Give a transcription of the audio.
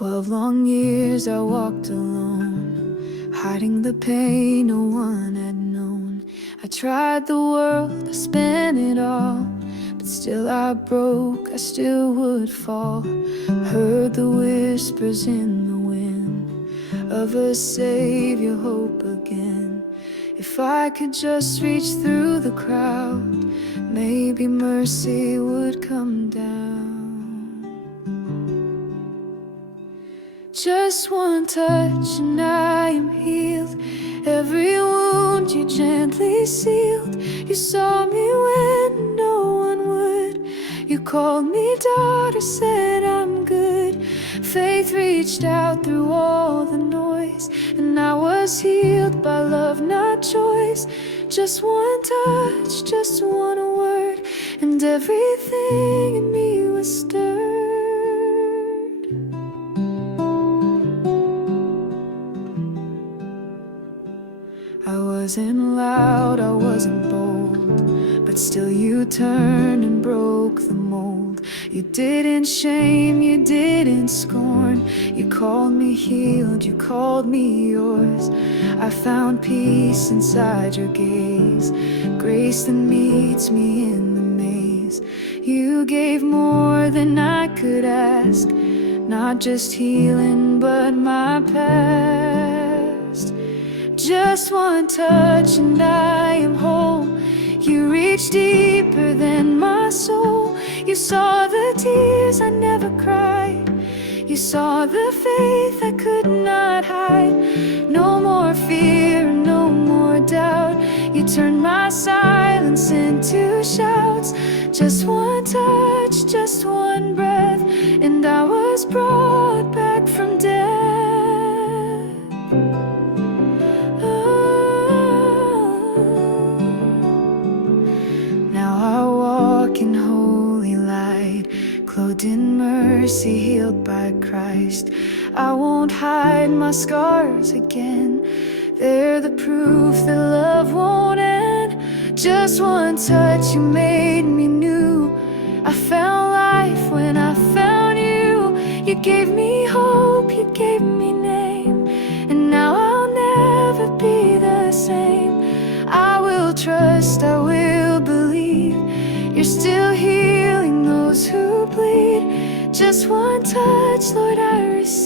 12 long years I walked alone, hiding the pain no one had known. I tried the world, I spent it all, but still I broke, I still would fall. Heard the whispers in the wind of a savior, hope again. If I could just reach through the crowd, maybe mercy would come down. Just one touch and I am healed. Every wound you gently sealed. You saw me when no one would. You called me daughter, said I'm good. Faith reached out through all the noise, and I was healed by love, not choice. Just one touch, just one word, and everything in me was stirred. I wasn't loud, I wasn't bold, but still you turned and broke the mold. You didn't shame, you didn't scorn. You called me healed, you called me yours. I found peace inside your gaze, grace that meets me in the maze. You gave more than I could ask, not just healing but my past. Just one touch and I am whole. You reached deeper than my soul. You saw the tears I never cried. You saw the faith I could not hide. No more fear, no more doubt. You turned my silence into shouts. Just one touch, just one breath, and I was brought back from death. In holy light, clothed in mercy, healed by Christ. I won't hide my scars again. They're the proof that love won't end. Just one touch, you made me new. I found life when I found you. You gave me hope, you gave me name, and now I'll never be the same. I will trust, I will believe. You're still healing those who bleed. Just one touch, Lord, I receive.